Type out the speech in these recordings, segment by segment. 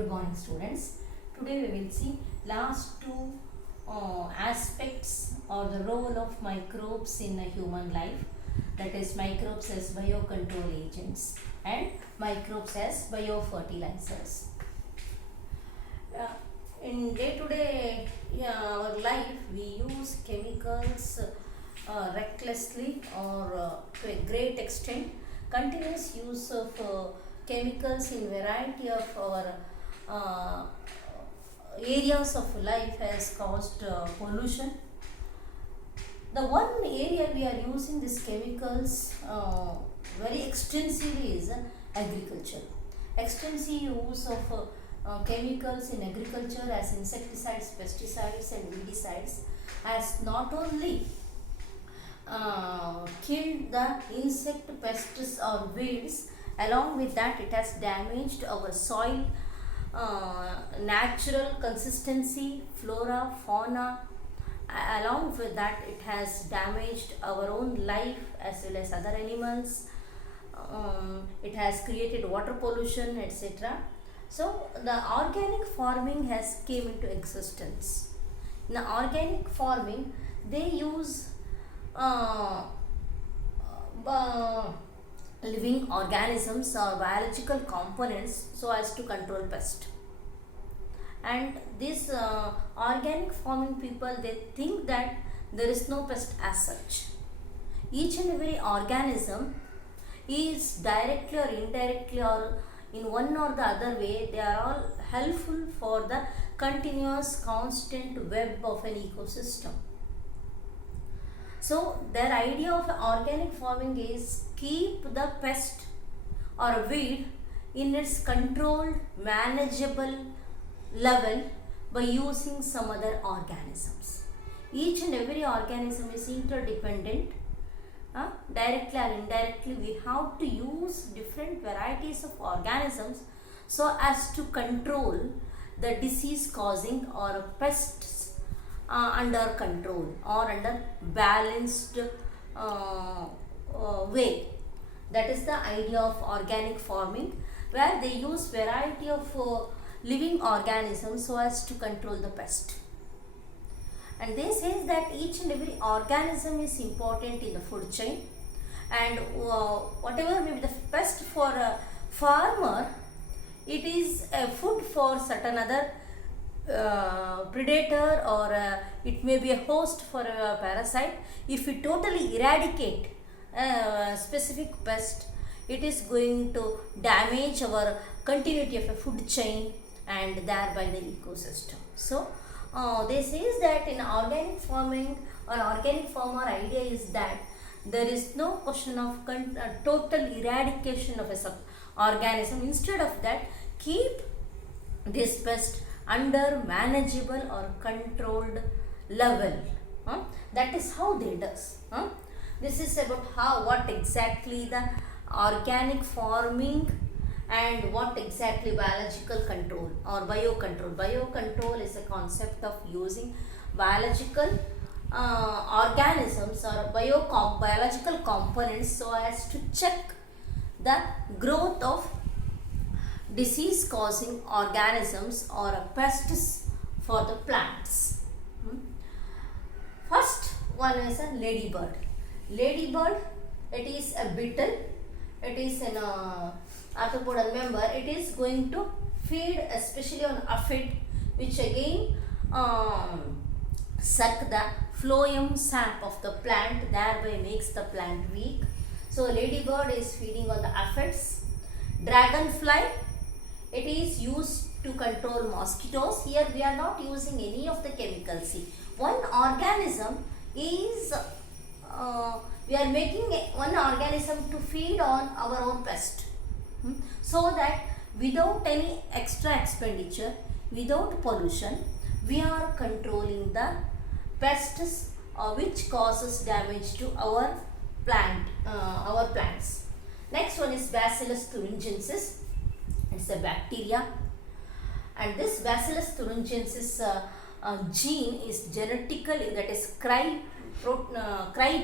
Good morning, students. Today we will see last two aspects or the role of microbes in a human life, that is microbes as biocontrol agents and microbes as biofertilizers. Uh, in day-to-day our life, we use chemicals recklessly or to a great extent. Continuous use of chemicals in variety of our uh, areas of life has caused pollution. The one area we are using these chemicals very extensively is agriculture. Extensive use of chemicals in agriculture as insecticides, pesticides and weedicides has not only killed the insect, pests or weeds, along with that it has damaged our soil natural consistency, flora, fauna. Along with that it has damaged our own life as well as other animals. It has created water pollution, etc. So the organic farming has came into existence. In the organic farming, they use living organisms or biological components so as to control pest. And these organic farming people, they think that there is no pest as such. Each and every organism is directly or indirectly or in one or the other way, they are all helpful for the continuous constant web of an ecosystem. So their idea of organic farming is keep the pest or a weed in its controlled, manageable level by using some other organisms. Each and every organism is interdependent. Directly or indirectly, we have to use different varieties of organisms so as to control the disease causing or pests under control or under balanced way. That is the idea of organic farming, where they use variety of living organisms so as to control the pest. And they say that each and every organism is important in the food chain, and whatever may be the pest for a farmer, it is a food for certain other predator, or it may be a host for a parasite. If we totally eradicate a specific pest, it is going to damage our continuity of a food chain and thereby the ecosystem. So they says that in organic farming or organic farmer idea is that there is no question of total eradication of a organism. Instead of that, keep this pest under manageable or controlled level. That is how they does. This is about what exactly the organic farming and what exactly biological control or biocontrol. Biocontrol is a concept of using biological organisms or biological components so as to check the growth of disease causing organisms or pests for the plants. First one is a ladybird. Ladybird, it is a beetle. It is an arthropod member. It is going to feed especially on aphid, which again suck the phloem sap of the plant, thereby makes the plant weak. So ladybird is feeding on the aphids. Dragonfly, it is used to control mosquitoes. Here we are not using any of the chemicals. See, one organism is we are making one organism to feed on our own pest, so that without any extra expenditure, without pollution, we are controlling the pests which causes damage to our plants. Next one is Bacillus thuringiensis. It's a bacteria, and this Bacillus thuringiensis gene is genetically, that is cry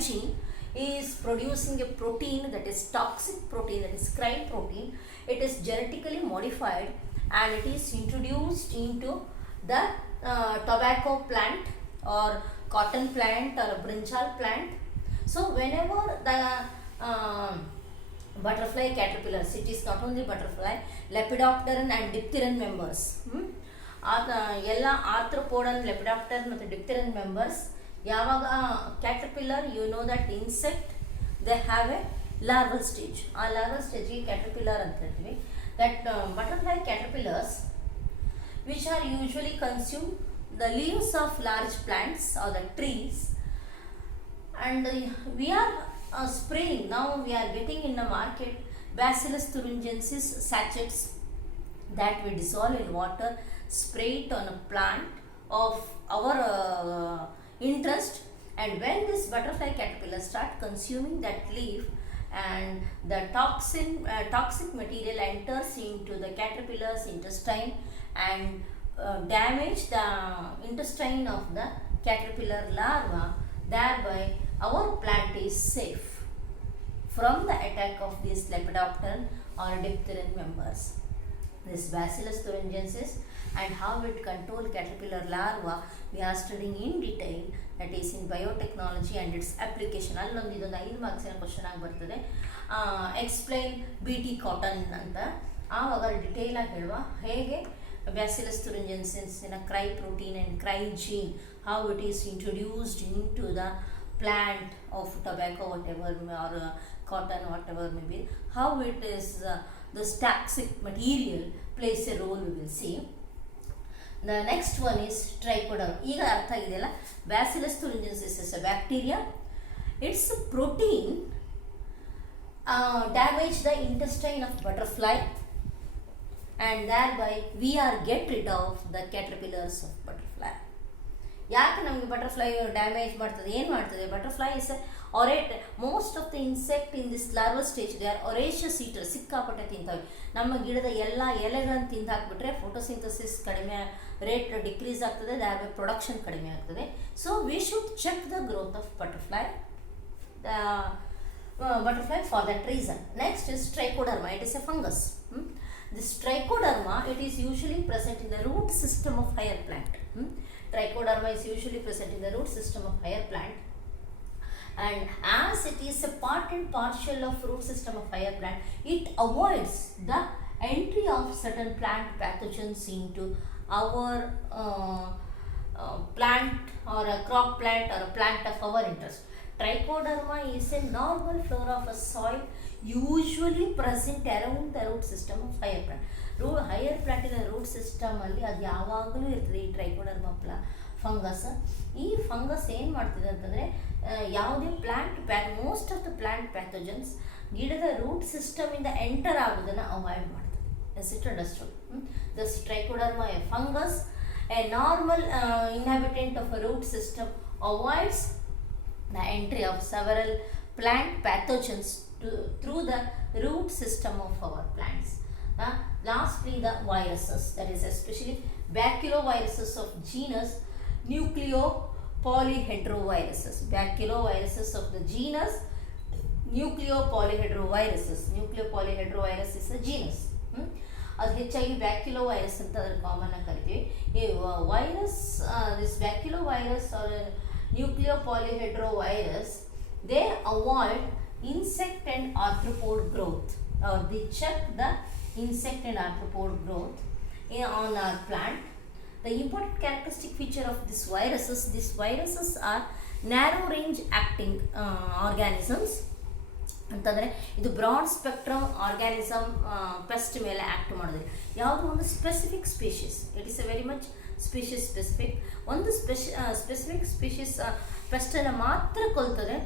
gene is producing a protein, that is toxic protein, that is crime protein. It is genetically modified and it is introduced into the tobacco plant or cotton plant or a brinjal plant. So whenever the butterfly caterpillars, it is not only butterfly, lepidopteran and dipteran members, ಎಲ್ಲ arthropodan lepidoptera ಮತ್ತು dipteran members ಯಾವಾಗ caterpillar you know that insect they have a larval stage. ಆ larval ಸ್ಟೇಜಿಗೆ caterpillar ಅಂತ ಹೇಳ್ತೀವಿ. That butterfly caterpillars which are usually consume the leaves of large plants or the trees, and we are spraying, now we are getting in the market Bacillus thuringiensis sachets that we dissolve in water, spray it on a plant of our interest, and when this butterfly caterpillar start consuming that leaf and the toxic material enters into the caterpillar's intestine and damage the intestine of the caterpillar larva, thereby our plant is safe from the attack of these lepidopteran or dipteran members. This Bacillus thuringiensis and how it control caterpillar larva we are studying in detail, that is in biotechnology and its application. ಅಲ್ಲೊಂದು ಇದೊಂದು 5 ಮಾರ್ಕ್ಸಿನ question ಆಗಿ ಬರ್ತದೆ. Explain BT cotton ಅಂತ. ಆವಾಗ detail ಆಗಿ ಹೇಳುವ ಹೇಗೆ Bacillus thuringiensis in a cry protein and cry gene, how it is introduced into the plant of tobacco whatever or cotton whatever may be, how it is this toxic material plays a role, we will see. The next one is trichoderma. ಈಗ ಅರ್ಥ ಆಗಿದೆಯಲ್ಲ, Bacillus thuringiensis is a bacteria. Its protein damage the intestine of butterfly and thereby we are get rid of the caterpillars of butterfly. ಯಾಕೆ ನಮಗೆ butterfly damage ಮಾಡ್ತದೆ, ಏನು ಮಾಡ್ತದೆ? Butterfly is orate, most of the insect in this larval stage they are voracious eater, ಸಿಕ್ಕಾಪಟ್ಟೆ ತಿಂತವೆ. ನಮ್ಮ ಗಿಡದ ಎಲ್ಲ ಎಲೆಗಳನ್ನು ತಿಂದು ಹಾಕಿಬಿಟ್ರೆ ಫೋಟೋಸಿಂಥಸಿಸ್ ಕಡಿಮೆ, ರೇಟ್ ಡಿಕ್ರೀಸ್ ಆಗ್ತದೆ, ದ್ಯಾರ್ ಪ್ರೊಡಕ್ಷನ್ ಕಡಿಮೆ ಆಗ್ತದೆ. So we should check the growth of butterfly for that reason. Next is trichoderma. It is a fungus. This trichoderma, it is usually present in the root system of higher plant. Trichoderma is usually present in the root system of higher plant, and as it is a part and parcel of root system of higher plant, it avoids the entry of certain plant pathogens into our plant or a crop plant or a plant of our interest. Trichoderma is a normal flora of a soil usually present around the root system of higher plant. Higher ಪ್ಲಾಂಟಿನ root ಸಿಸ್ಟಮಲ್ಲಿ ಅದು ಯಾವಾಗಲೂ ಇರ್ತದೆ ಈ trichoderma fungus. ಈ fungus ಏನು ಮಾಡ್ತಿದೆ ಅಂತಂದರೆ ಯಾವುದೇ most of the plant pathogens ಗಿಡದ ರೂಟ್ ಸಿಸ್ಟಮಿಂದ ಎಂಟರ್ ಆಗೋದನ್ನು ಅವಾಯ್ಡ್ ಮಾಡ್ತದೆ. Is it understood? This Trichoderma a fungus, a normal inhabitant of a root system, avoids the entry of several plant pathogens through the root system of our plants. Lastly, the viruses, that is especially baculoviruses of genus nucleopolyhedroviruses. Baculoviruses of the genus nucleopolyhedroviruses. Nucleopolyhedrovirus is a genus. ಅದು ಹೆಚ್ಚಾಗಿ ಬ್ಯಾಕ್ಯುಲೋವೈರಸ್ ಅಂತ ಅದನ್ನು common ಆಗಿ ಕರಿತೀವಿ. ಈ virus, this baculovirus or nucleopolyhedrovirus, they avoid insect and arthropod growth, or they check the insect and arthropod growth on our plant. The important characteristic feature of these viruses are narrow range acting organisms. ಅಂತಂದರೆ ಇದು broad spectrum organism pest ಮೇಲೆ act ಮಾಡೋದಿಲ್ಲ. ಯಾವುದೋ ಒಂದು specific species, it is a very much species specific. ಒಂದು specific species ಪೆಸ್ಟನ್ನು ಮಾತ್ರ ಕೊಲ್ತದೆ.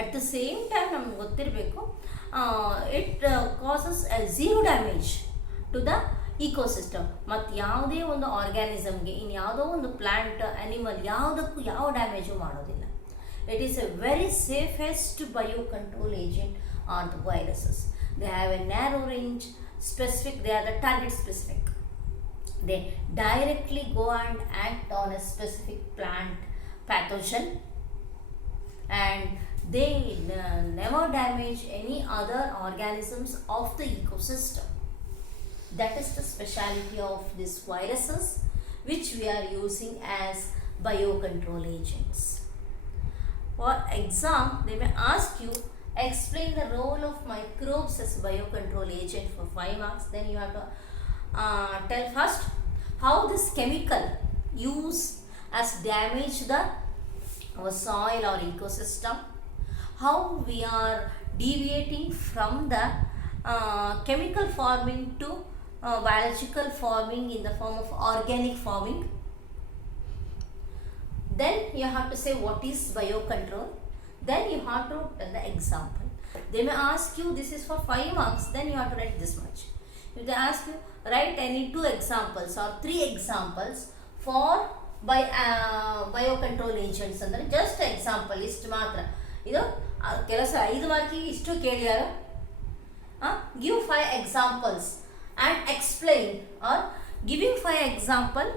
ಅಟ್ ದ ಸೇಮ್ ಟೈಮ್ ನಮ್ಗೆ ಗೊತ್ತಿರಬೇಕು it causes zero damage to the ecosystem. ಮತ್ತು ಯಾವುದೇ ಒಂದು ಆರ್ಗ್ಯಾನಿಸಮ್ಗೆ, ಇನ್ನು ಯಾವುದೋ ಒಂದು ಪ್ಲ್ಯಾಂಟ್, ಅನಿಮಲ್ ಯಾವುದಕ್ಕೂ ಯಾವ ಡ್ಯಾಮೇಜು ಮಾಡೋದಿಲ್ಲ. It is a very safest biocontrol agent are the viruses. They have a narrow range specific, they are the target specific. They directly go and act on a specific plant pathogen, and they never damage any other organisms of the ecosystem. That is the speciality of these viruses which we are using as biocontrol agents. For exam, they may ask you explain the role of microbes as biocontrol agent for 5 marks. Then you have to tell first how this chemical use has damaged the our soil or ecosystem, how we are deviating from the chemical farming to biological farming in the form of organic farming. Then you have to say what is biocontrol. Then you have to tell the example. They may ask you this is for 5 marks, then you have to write this much. If they ask you write any 2 examples or 3 examples for biocontrol agents ಅಂದರೆ just example ಇಷ್ಟು ಮಾತ್ರ. ಇದು ಕೆಲಸ 5 ಮಾರ್ಕಿಗೆ ಇಷ್ಟು ಕೇಳಿಯಾರು. Give 5 examples and explain, or giving 5 example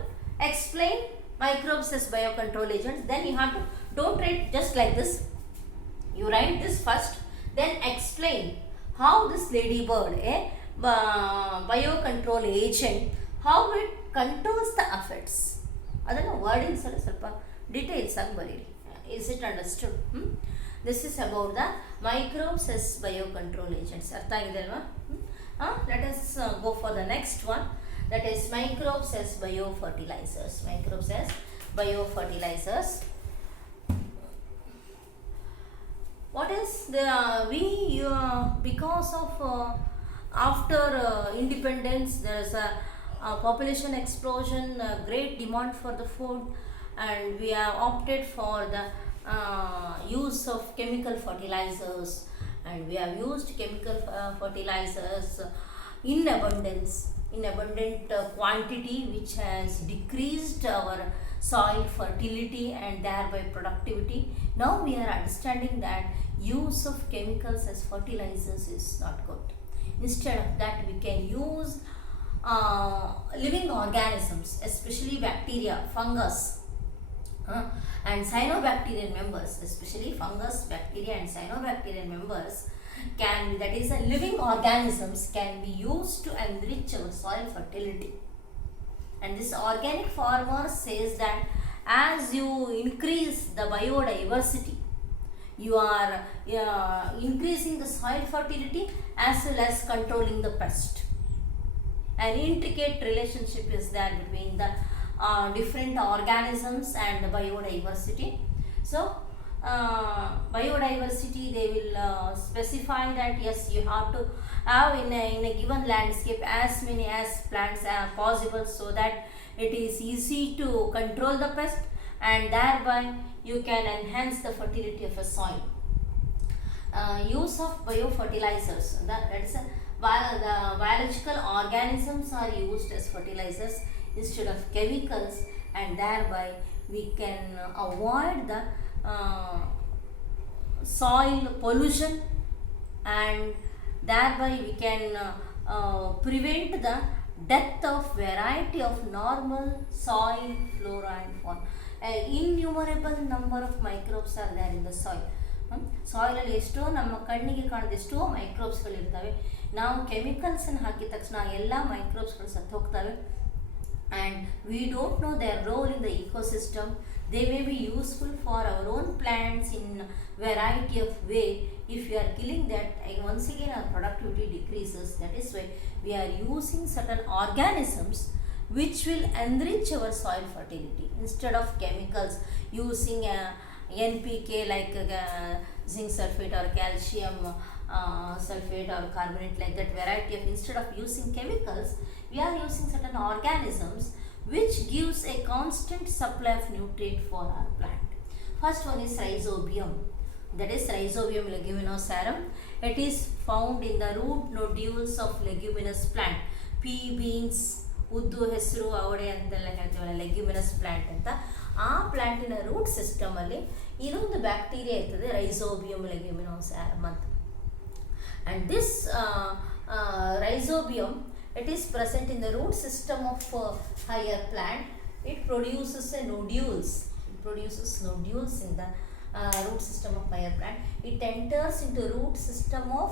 explain microbes as biocontrol agents. Then you have to don't write just like this. You write this first, then explain how this ladybird a biocontrol agent, how it controls the effects. ಅದನ್ನು wordings ಅಲ್ಲಿ ಸ್ವಲ್ಪ details ಆಗಿ ಬರೀರಿ. Is it understood? This is about the microbes as biocontrol agents. ಅರ್ಥ ಆಗಿದೆ ಅಲ್ವಾ? Let us go for the next one, that is microbes as biofertilisers. Microbes as biofertilisers. What is the because of after independence there is a population explosion, great demand for the food, and we have opted for the use of chemical fertilizers, and we have used chemical fertilizers in abundant quantity, which has decreased our soil fertility and thereby productivity. Now we are understanding that use of chemicals as fertilizers is not good. Instead of that, we can use living organisms, especially bacteria, fungus, and cyanobacterial members, especially fungus, bacteria and cyanobacterial members can be, that is living organisms, can be used to enrich our soil fertility. And this organic farmer says that as you increase the biodiversity, you are increasing the soil fertility as well as controlling the pest. An intricate relationship is there between the different organisms and the biodiversity. So biodiversity, they will specify that yes, you have to have in a given landscape as many as plants as possible, so that it is easy to control the pest and thereby you can enhance the fertility of a soil. Use of biofertilizers, that is the biological organisms are used as fertilizers instead of chemicals, and thereby we can avoid the soil pollution, and thereby we can prevent the death of variety of normal soil flora and fauna. Innumerable number of microbes are there in the soil. Soil ಅಲ್ಲಿ ಎಷ್ಟೋ ನಮ್ಮ ಕಣ್ಣಿಗೆ ಕಾಣದ ಎಷ್ಟೋ ಮೈಕ್ರೋಬ್ಸ್ಗಳಿರ್ತವೆ. ನಾವು ಕೆಮಿಕಲ್ಸನ್ನು ಹಾಕಿದ ತಕ್ಷಣ ಎಲ್ಲ ಮೈಕ್ರೋಬ್ಸ್ಗಳು ಸತ್ತು ಹೋಗ್ತವೆ. And we don't know their role in the ecosystem. They may be useful for our own plants in variety of way. If we are killing that, once again our productivity decreases. That is why we are using certain organisms which will enrich our soil fertility instead of chemicals, using NPK like zinc sulfate or calcium sulfate or carbonate, like that variety of, instead of using chemicals, we are using certain organisms which gives a constant supply of nutrient for our plant. First one is rhizobium, that is Rhizobium leguminosarum. It is found in the root nodules of leguminous plant. Pea, beans, ಉದ್ದು, ಹೆಸರು, ಅವಡೆ ಅಂತೆಲ್ಲ ಹೇಳ್ತೀವಲ್ಲ leguminous plant ಅಂತ. ಆ ಪ್ಲ್ಯಾಂಟಿನ root ಸಿಸ್ಟಮಲ್ಲಿ ಇನ್ನೊಂದು bacteria ಇರ್ತದೆ, rhizobium ಲೆಗ್ಯುಮಿನೋಸಾರಮ್ ಅಂತ. And this rhizobium, it is present in the root system of higher plant. It produces nodules. It produces nodules in the root system of higher plant. It enters into root system of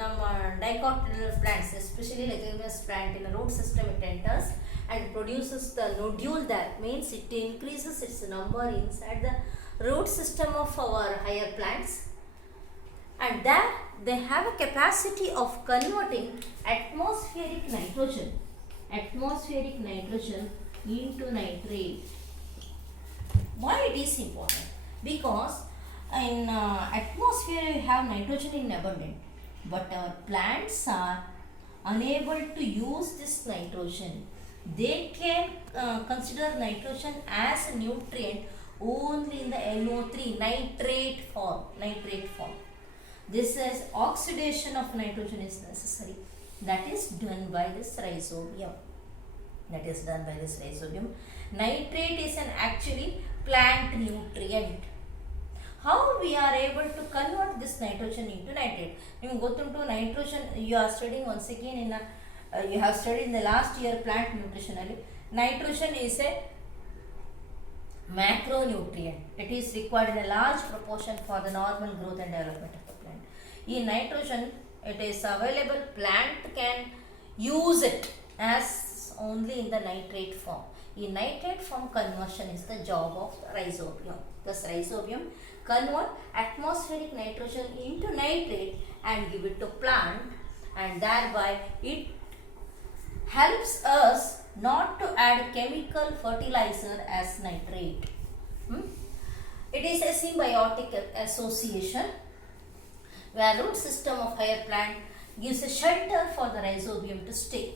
ನಮ್ಮ dicotyledonous plants, especially leguminous plant in a root system, it enters and produces the nodule. That means it increases its number inside the root system of our higher plants, and there they have a capacity of converting atmospheric nitrogen into nitrate. Why it is important? Because in atmosphere we have nitrogen in abundance, but our plants are unable to use this nitrogen. They can consider nitrogen as a nutrient only in the NO3 nitrate form. This is oxidation of nitrogen is necessary. That is done by this rhizobium. Nitrate is an actually plant nutrient. How we are able to convert this nitrogen into nitrate? You go to nitrogen. You are studying once again in a, you have studied in the last year plant nutritionally. Nitrogen is a macronutrient. It is required in a large proportion for the normal growth and development of the plant. In nitrogen, it is available. Plant can use it as only in the nitrate form. In nitrate form, conversion is the job of the rhizobium. Thus, rhizobium convert atmospheric nitrogen into nitrate and give it to plant, and thereby it helps us not to add chemical fertilizer as nitrate. It is a symbiotic association where root system of higher plant gives a shelter for the rhizobium to stay,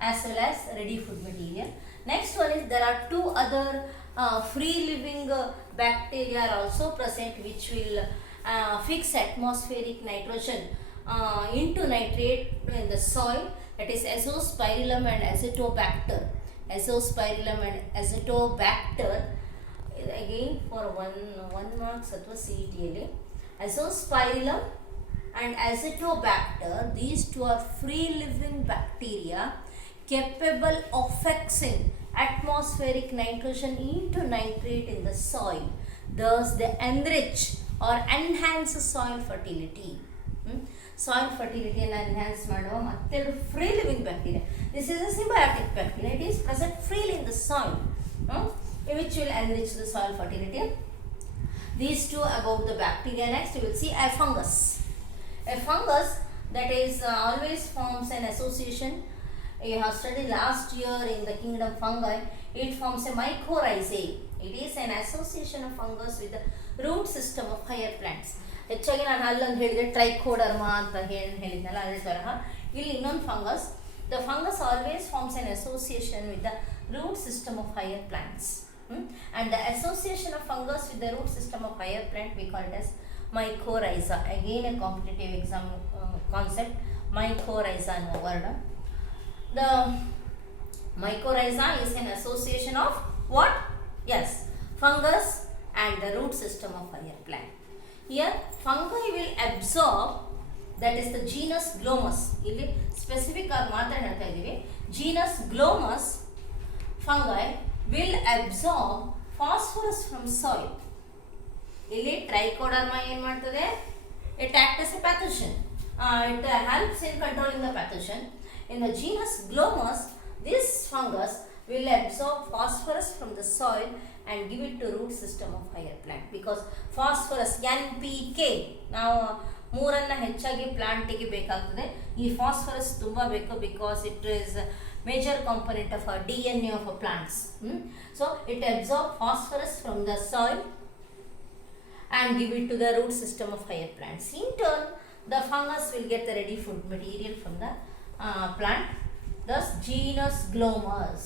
as well as ready food material. Next one is there are two other free living bacteria are also present, which will fix atmospheric nitrogen into nitrate in the soil. That is Azospirillum and Azotobacter. Again for one mark satwa CETL. Azospirillum and Azotobacter, these two are free living bacteria capable of fixing atmospheric nitrogen into nitrate in the soil. Thus, they enrich or enhance soil fertility. Soil fertility and enhance ಮಾಡುವ ಮತ್ತೆರಡು free living bacteria. This is a symbiotic bacteria. It is present freely in the soil, which will enrich the soil fertility. These two about the bacteria. Next, we will see a fungus. A fungus that is always forms an association. You have studied last year in the kingdom fungi. It forms a mycorrhizae. It is an association of fungus with the root system of higher plants. ಹೆಚ್ಚಾಗಿ ನಾನು ಅಲ್ಲೊಂದು ಹೇಳಿದೆ trichoderma ಅಂತ ಹೇಳಿದ್ನಲ್ಲ, ಅದೇ ತರಹ ಇಲ್ಲಿ ಇನ್ನೊಂದು fungus. The fungus always forms an association with the root system of higher plants. And the association of fungus with the root system of higher plant we call it as mycorrhiza. Again a competitive exam concept, mycorrhiza ಅನ್ನೋ word. The mycorrhiza is an association of what? Yes, fungus and the root system of higher plant. Here fungi will absorb, that is the genus Glomus. ಇಲ್ಲಿ specific ಆಗಿ ಮಾತಾಡ್ತಾ ಇದ್ದೀವಿ. Genus Glomus fungi will absorb phosphorus from soil. ಇಲ್ಲಿ trichoderma ಏನು ಮಾಡ್ತದೆ? It acts as a pathogen. It helps in controlling the pathogen. In the genus Glomus, this fungus will absorb phosphorus from the soil and give it to root system of higher plant, because phosphorus NPK ನಾವು ಮೂರನ್ನ ಹೆಚ್ಚಾಗಿ ಪ್ಲಾಂಟಿಗೆ ಬೇಕಾಗ್ತದೆ. ಈ phosphorus ತುಂಬ ಬೇಕು, because it is a major component of a DNA of a plants. So it absorbs phosphorus from the soil and give it to the root system of higher plants. In turn, the fungus will get the ready food material from the plant. Thus, genus Glomus.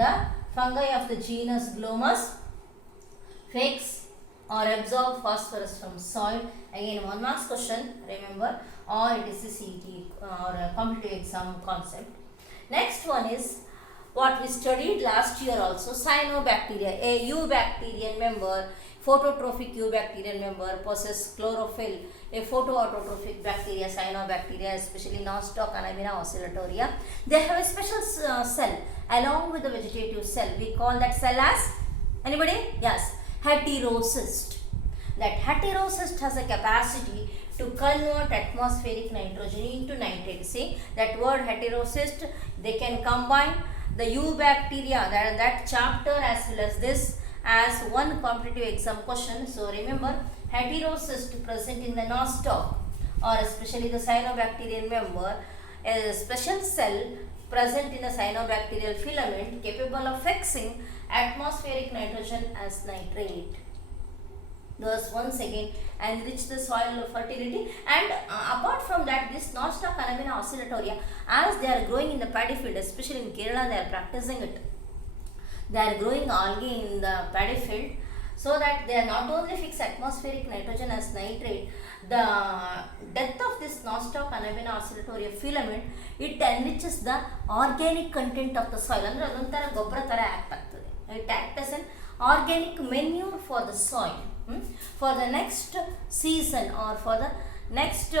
The fungi of the genus Glomus fix or absorb phosphorus from soil. Again, one marks question, remember, or it is a CET or a competitive exam concept. Next one is what we studied last year also, cyanobacteria, a eubacterian member. Phototrophic eubacterial member possess chlorophyll, a photoautotrophic bacteria, cyanobacteria, especially Nostoc Anabina oscillatoria. They have a special cell along with the vegetative cell. We call that cell as, anybody? Yes, heterocyst. That heterocyst has a capacity to convert atmospheric nitrogen into nitrate. See that word heterocyst, they can combine the eubacteria, that chapter as well as this as one competitive exam question. So remember, heterocyst present in the nostoc or especially the cyanobacterial member, a special cell present in a cyanobacterial filament capable of fixing atmospheric nitrogen as nitrate. Thus once again enrich the soil fertility, and apart from that, this nostoc Cannabina oscillatoria, as they are growing in the paddy field, especially in Kerala they are practicing it. They are growing algae in the paddy field, so that they are not only fix atmospheric nitrogen as nitrate, the death of this nostoc Cannabina oscillatoria filament, it enriches the organic content of the soil. Andre adonthara gobbara tara act agtade. It acts as an organic manure for the soil. For the next season or for the next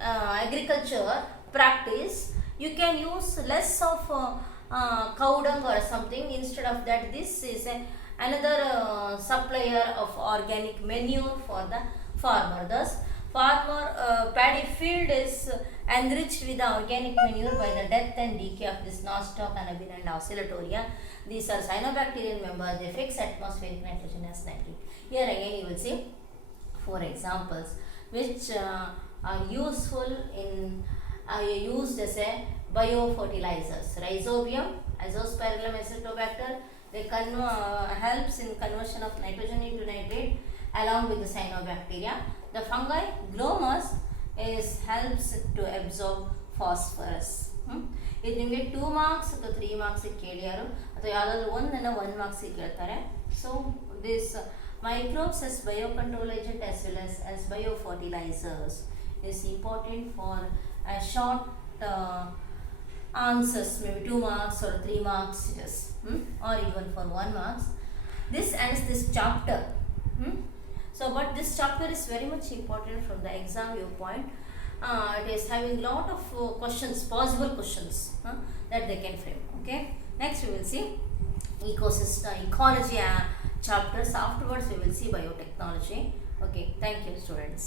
agriculture practice, you can use less of cow dung or something. Instead of that, this is another supplier of organic manure for the farmer. Thus farmer paddy field is enriched with the organic manure by the death and decay of this nostoc Cannabina and oscillatoria. These are cyanobacterial members. They fix atmospheric nitrogen as nitrate. Here again you will see 4 examples which are useful in used as a biofertilizers. Rhizobium, Azospirillum acetobacter, they helps in conversion of nitrogen into nitrate along with the cyanobacteria. The fungi, Glomus, helps to absorb phosphorus. ಇದು ನಿಮಗೆ 2 marks ಅಥವಾ 3 marks ಕೇಳಿಯಾರು ಅಥವಾ ಯಾವುದಾದ್ರೂ ಒಂದನ್ನು 1 marks ಕೇಳ್ತಾರೆ. So this microbes as biocontrol agent as well as biofertilizers is important for a short answers, maybe 2 marks or 3 marks, yes, or even for 1 marks. This ends this chapter. So but this chapter is very much important from the exam viewpoint. It is having lot of questions, possible questions that they can frame. Okay, next we will see ecology chapters. Afterwards we will see biotechnology. Okay, thank you students.